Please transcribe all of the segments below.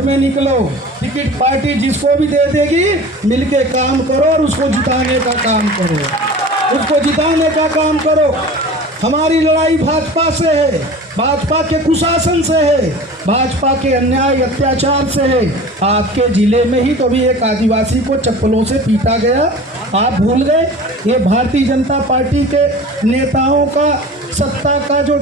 में निकलो। Ticket party जिसको भी दे देगी मिलके काम करो और उसको जिताने का काम करो, उसको जिताने का काम करो। हमारी लड़ाई भाजपा से है, भाजपा के कुशासन से है, भाजपा के अन्याय अत्याचार से है। आपके जिले में ही तो भी एक आदिवासी को चप्पलों से पीटा गया, आप भूल गए? ये भारतीय जनता पार्टी के नेताओं का सत्ता का जो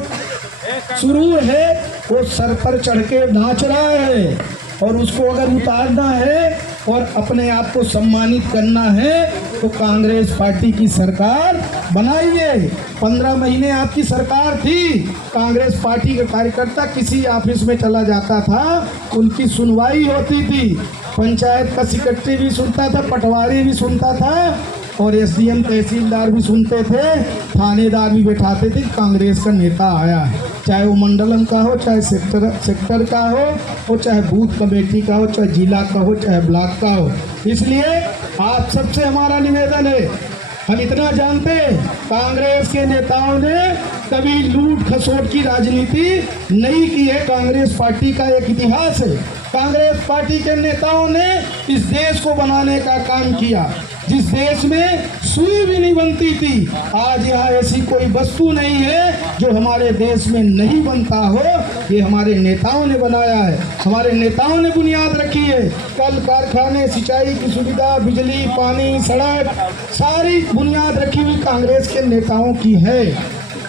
सुरूर है वो सर पर चढ़ के नाच रहा है, और उसको अगर उतारना है और अपने आप को सम्मानित करना है तो कांग्रेस पार्टी की सरकार बनाइए। 15 महीने आपकी सरकार थी, कांग्रेस पार्टी का कार्यकर्ता किसी ऑफिस में चला जाता था, उनकी सुनवाई होती थी, पंचायत का सेक्रेटरी भी सुनता था, पटवारी भी सुनता था, और एसडीएम तहसीलदार भी सुनते थे, थानेदार भी बैठाते थे। कांग्रेस का नेता आया है, चाहे वो मंडलम का हो, चाहे सेक्टर का हो, चाहे बूथ कमेटी का हो, चाहे जिला का हो, चाहे ब्लॉक का हो। इसलिए आप सबसे हमारा निवेदन है, हम इतना जानते हैं कांग्रेस के नेताओं ने कभी लूट खसोट की राजनीति नहीं की है। कांग्रेस पार्टी का एक इतिहास है। कांग्रेस पार्टी के नेताओं ने इस देश को बनाने का काम किया। जिस देश में सुई भी नहीं बनती थी, आज यहाँ ऐसी कोई वस्तु नहीं है जो हमारे देश में नहीं बनता हो, ये हमारे नेताओं ने बनाया है, हमारे नेताओं ने बुनियाद रखी है। कल कारखाने, सिंचाई की सुविधा, बिजली, पानी, सड़क, सारी बुनियाद रखी हुई कांग्रेस के नेताओं की है।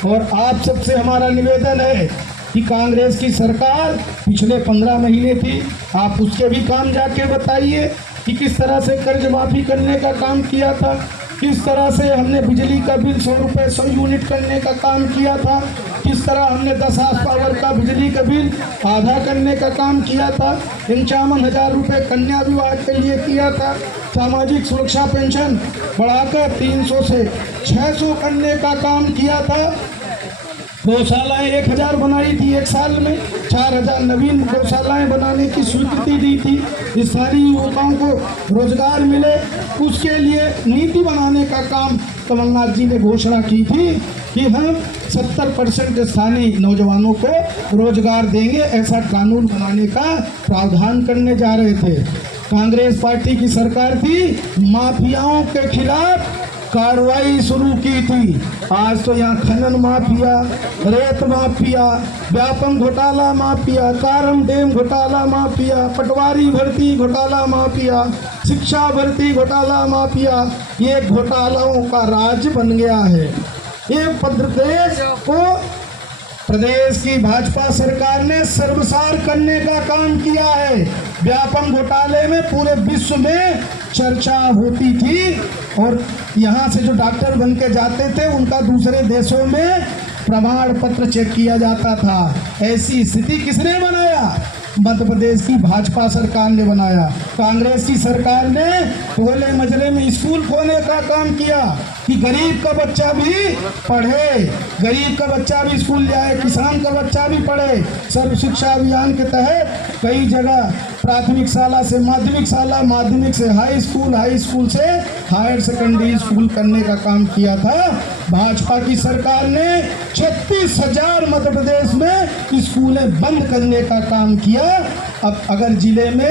और आप सबसे हमारा निवेदन है कि कांग्रेस की सरकार पिछले 15 महीने थी, आप उसके भी काम जाके बताइए कि किस तरह से कर्ज माफी करने का काम किया था, किस तरह से हमने बिजली का बिल 100 रुपये 100 यूनिट करने का काम किया था, किस तरह हमने 10 हार्स पावर का बिजली का बिल आधा करने का काम किया था, 51,000 रुपये कन्या विवाह के लिए किया था, सामाजिक सुरक्षा पेंशन बढ़ाकर 300 से 600 करने का काम किया था, गौशालाएं 1000 बनाई थी एक साल में, 4000 नवीन गौशालाएं बनाने की स्वीकृति दी थी। इस सारी युवकों को रोजगार मिले, उसके लिए नीति बनाने का काम कमलनाथ जी ने घोषणा की थी कि हम 70% स्थानीय नौजवानों को रोजगार देंगे, ऐसा कानून बनाने का प्रावधान करने जा रहे थे। कांग्रेस पार्टी की सरकार थी, माफियाओं के खिलाफ कार्रवाई शुरू की थी। आज तो यहाँ खनन माफिया, रेत माफिया, व्यापम घोटाला माफिया, कारम डैम घोटाला माफिया, पटवारी भर्ती घोटाला माफिया, शिक्षा भर्ती घोटाला माफिया, ये घोटालाओं का राज बन गया है। ये प्रदेश को प्रदेश की भाजपा सरकार ने सर्वसार करने का काम किया है। व्यापम घोटाले में पूरे विश्व में चर्चा होती थी, और यहाँ से जो डॉक्टर बन के जाते थे उनका दूसरे देशों में प्रमाण पत्र चेक किया जाता था। ऐसी स्थिति किसने बनाया? मध्य प्रदेश की भाजपा सरकार ने बनाया। कांग्रेस की सरकार ने टोले मजरे में स्कूल खोलने का काम किया कि गरीब का बच्चा भी पढ़े, गरीब का बच्चा भी स्कूल जाए, किसान का बच्चा भी पढ़े। सर्व शिक्षा अभियान के तहत कई जगह प्राथमिक शाला से माध्यमिक शाला, माध्यमिक से हाई स्कूल से हायर सेकेंडरी स्कूल करने का काम किया था। भाजपा की सरकार ने 36,000 मध्य प्रदेश में स्कूलें बंद करने का काम किया। अब अगर जिले में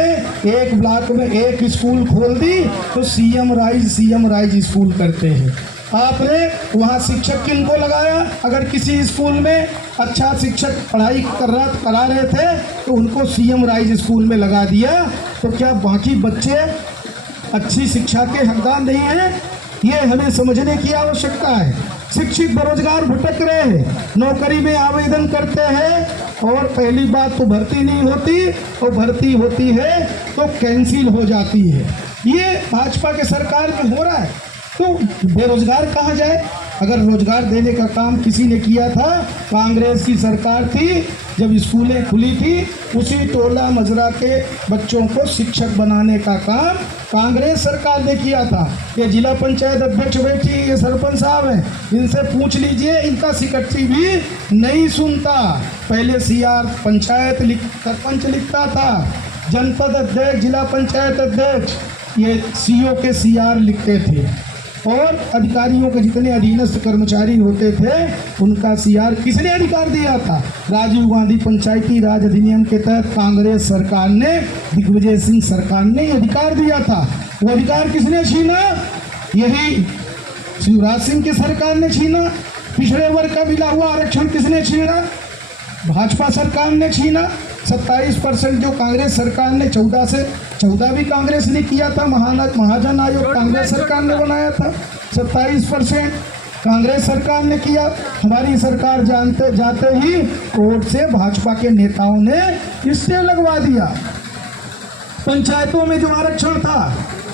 एक ब्लॉक में एक स्कूल खोल दी तो सीएम राइज स्कूल करते हैं। आपने वहाँ शिक्षक किनको लगाया? अगर किसी स्कूल में अच्छा शिक्षक पढ़ाई करा रहे थे तो उनको सीएम राइज स्कूल में लगा दिया, तो क्या बाकी बच्चे अच्छी शिक्षा के हकदार नहीं हैं? ये हमें समझने की आवश्यकता है। शिक्षित बेरोजगार भटक रहे हैं, नौकरी में आवेदन करते हैं और पहली बात तो भर्ती नहीं होती, और भर्ती होती है तो कैंसिल हो जाती है। ये भाजपा के सरकार में हो रहा है, तो बेरोजगार कहाँ जाए? अगर रोजगार देने का काम किसी ने किया था, कांग्रेस की सरकार थी जब स्कूलें खुली थी, उसी टोला मजरा के बच्चों को शिक्षक बनाने का काम कांग्रेस सरकार ने किया था। ये जिला पंचायत अध्यक्ष बैठी, ये सरपंच साहब हैं, इनसे पूछ लीजिए, इनका सेक्रेटरी भी नहीं सुनता। पहले सीआर पंचायत सरपंच लिखता था, जनपद अध्यक्ष, जिला पंचायत अध्यक्ष, ये सीओ के सीआर लिखते थे। और अधिकारियों के जितने अधीनस्थ कर्मचारी होते थे उनका सीआर किसने अधिकार दिया था? राजीव गांधी पंचायती राज अधिनियम के तहत कांग्रेस सरकार ने, दिग्विजय सिंह सरकार ने अधिकार दिया था। वो अधिकार किसने छीना? यही शिवराज सिंह की सरकार ने छीना। पिछड़े वर्ग का मिला हुआ आरक्षण किसने छीना? भाजपा सरकार ने छीना। 27% जो कांग्रेस सरकार ने 14 से 14 भी कांग्रेस ने किया था, महाजन आयोग कांग्रेस सरकार ने बनाया था। 27% कांग्रेस सरकार ने किया। हमारी सरकार जानते जाते ही कोर्ट से भाजपा के नेताओं ने स्टे लगवा दिया। पंचायतों में जो आरक्षण था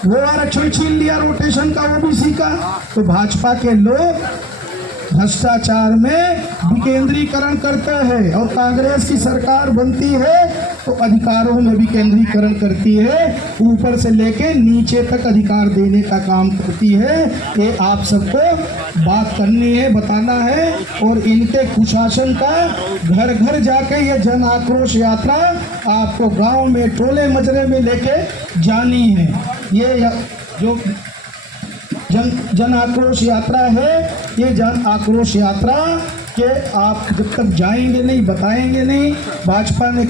वो आरक्षण छीन लिया, रोटेशन का, ओबीसी का। तो भाजपा के लोग भ्रष्टाचार में विकेंद्रीकरण करते हैं और कांग्रेस की सरकार बनती है तो अधिकारों में विकेंद्रीकरण करती है, ऊपर से लेके नीचे तक अधिकार देने का काम करती है। ये आप सबको बात करनी है, बताना है और इनके कुशासन का घर घर जाके ये जन आक्रोश यात्रा आपको गांव में टोले मजरे में लेके जानी है। ये जो जन आक्रोश यात्रा है, ये जन आक्रोश यात्रा के आप जब तक जाएंगे नहीं, बताएंगे नहीं, भाजपा ने